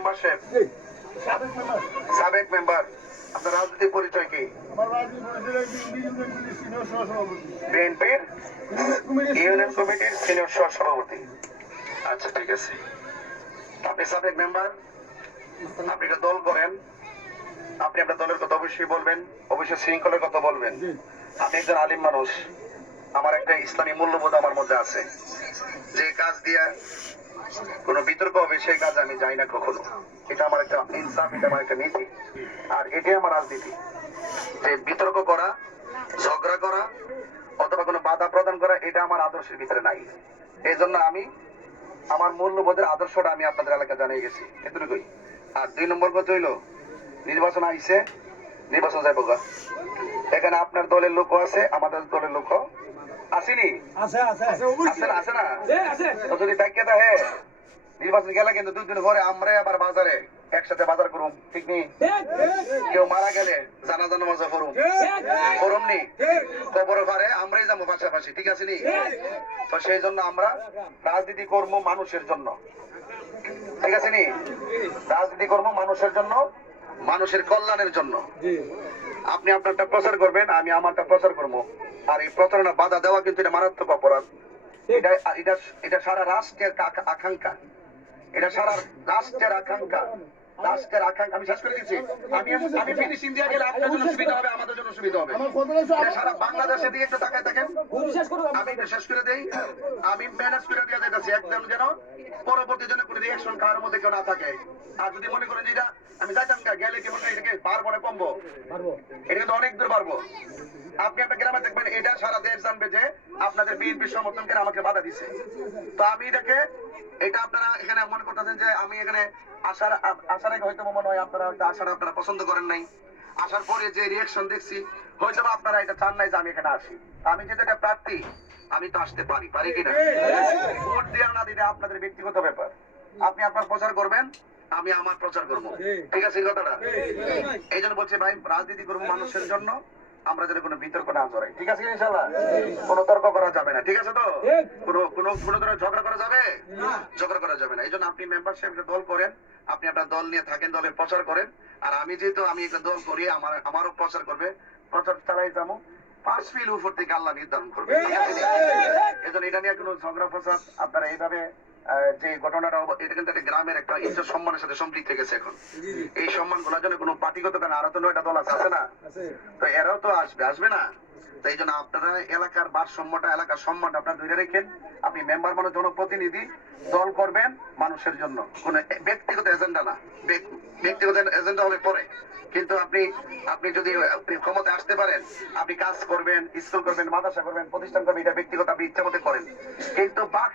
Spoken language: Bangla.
মেম্বারশিপ? সাবেক মেম্বার। আপনার রাজনৈতিক পরিচয় কি? বিএনপির ইউনিয়ন কমিটির সিনিয়র সহ সভাপতি। আচ্ছা, ঠিক আছে। আপনি সাবেক মেম্বার, আপনি একটা দল করেন, আপনি আপনার দলের কথা অবশ্যই বলবেন, অবশ্যই শৃঙ্খলার কথা বলবেন। আমি একজন আলিম মানুষ, আমার একটা ইসলামী মূল্যবোধ আমার মধ্যে আছে। যে কাজ দিয়ে কোনো বিতর্ক হবে সেই কাজ আমি যাই না কখনো। এটা আমার একটা ইনসাফ, এটা আমার একটা নীতি, আর এটাই আমার রাজনীতি। যে বিতর্ক করা, ঝগড়া করা অথবা কোনো বাধা প্রদান করা, এটা আমার আদর্শের ভিতরে নাই। এই জন্য আমি আমার মূল্যবোধের আদর্শটা আমি আপনাদের এলাকা জানিয়ে গেছি, এতটুকুই। আর 2 নম্বর কথা হইলো, নির্বাচন আইছে, নির্বাচন যাইব গা। এখানে আপনার দলের লোক আছে, আমাদের দলের লোক আসেনি, আছে না? তো যদি ডাকিয়ে দেয় নির্বাচন গেলে কিন্তু 2 দিন পরে আমরা আবার বাজারে একসাথে বাজার করুম, ঠিক নেই? কেউ মারা গেলে জানাজা নামাজ পড়ুম, করুম নি? কবরে পারে আমরাই যাবো পাশাপাশি, ঠিক আছে নি? তো সেই জন্য আমরা রাজনীতি করবো মানুষের জন্য, ঠিক আছে নি? রাজনীতি করবো মানুষের জন্য, মানুষের কল্যাণের জন্য। আপনি আপনারটা প্রচার করবেন, আমি আমারটা প্রচার করবো। আর এই প্রচারণা বাধা দেওয়া কিন্তু এটা মারাত্মক অপরাধ। এটা এটা এটা সারা রাষ্ট্রের আকাঙ্ক্ষা, এটা সারা রাষ্ট্রের আকাঙ্ক্ষা, রাষ্ট্রের আকাঙ্ক্ষা। আমি শেষ করে দিচ্ছি। আমি ফিনিশিং দিয়ে গেলে আপনার জন্য সুবিধা হবে, আমাদের জন্য সুবিধা হবে। এটা সারা বাংলাদেশের দিকে একটু তাকায় থাকেন। আমি একটু শেষ করে দেই। আমি ম্যানেজ করে দিয়ে যাইতেছি একদম, যেন পরবর্তী জন্য কোনো রিয়াকশন কারোর মধ্যে কেউ না থাকে। আর যদি মনে করেন যে এটা আমি যাইতাম গেলে কেমন এটাকে বাড়বো না কমবো, এটা কিন্তু অনেক দূর বাড়বো। আপনি আপনার গ্রামে দেখবেন এটা সারা দেশ জানবে যে আপনাদের বিএনপি সমর্থনকে আমাকে বাধা দিচ্ছে। তো আমি এটাকে, এটা আপনারা এখানে মনে করতেছেন যে আমি এখানে আসার আগে হয়তো মনে হয় আপনারা আসার আপনারা পছন্দ করেন নাই। আসার পরে যে রিয়াকশন দেখছি, হয়তো আপনারা এটা চান নাই যে আমি এখানে আসি। আমি যেটা একটা প্রার্থী, আমি তো আসতে পারি কিনা? ভোট দেওয়া না দিলে আপনাদের ব্যক্তিগত ব্যাপার। আপনি আপনার প্রচার করবেন, আমি আমার প্রচার করবো, ঠিক আছে? এই কথাটা এই জন্য বলছি ভাই, রাজনীতি করবো মানুষের জন্য, আমরা যেন কোনো বিতর্ক না জড়াই, ঠিক আছে? ইনশাআল্লাহ কোনো তর্ক করা যাবে না, ঠিক আছে? তো কোনো ধরনের ঝগড়া করা যাবে, ঝগড়া করা যাবে না। এই জন্য আপনি মেম্বারশিপ দল করেন, আপনি আপনার দল নিয়ে থাকেন, দলের প্রচার করেন। আর আমি যেহেতু আমি একটা দল করি, আমারও প্রচার করবে, প্রচার চালাই যাবো। 5 ফিল উপর থেকে আল্লাহ নির্ধারণ করবে, ঠিক আছে? এই জন্য এটা নিয়ে কোনো ঝগড়া প্রচার আপনারা এইভাবে যে ঘটনাটা, এটা কিন্তু একটা গ্রামের একটা ইজ্জত সম্মানের সাথে সম্পৃক্ত গেছে। এখন এই সম্মান গুলোর জন্য কোনো পার্টিগত কারণ, আরো তো 9টা দল আছে না? তো এরাও তো আসবে না? তো এই জন্য আপনারা এলাকার ভারসাম্যটা, এলাকার সম্মানটা আপনারা ধরে রেখেন। আপনি মেম্বার মানে জনপ্রতিনিধি, দল করবেন মানুষের জন্য, কোন ব্যক্তিগত এজেন্ডা না। ব্যক্তিগত এজেন্ডা হবে পরে, কিন্তু আপনি যদি ক্ষমতায় আসতে পারেন, আপনি কাজ করবেন, স্কুল করবেন, মাদ্রাসা করবেন, প্রতিষ্ঠান করবেন, এটা ব্যক্তিগত আপনি ইচ্ছা মতো করেন। কিন্তু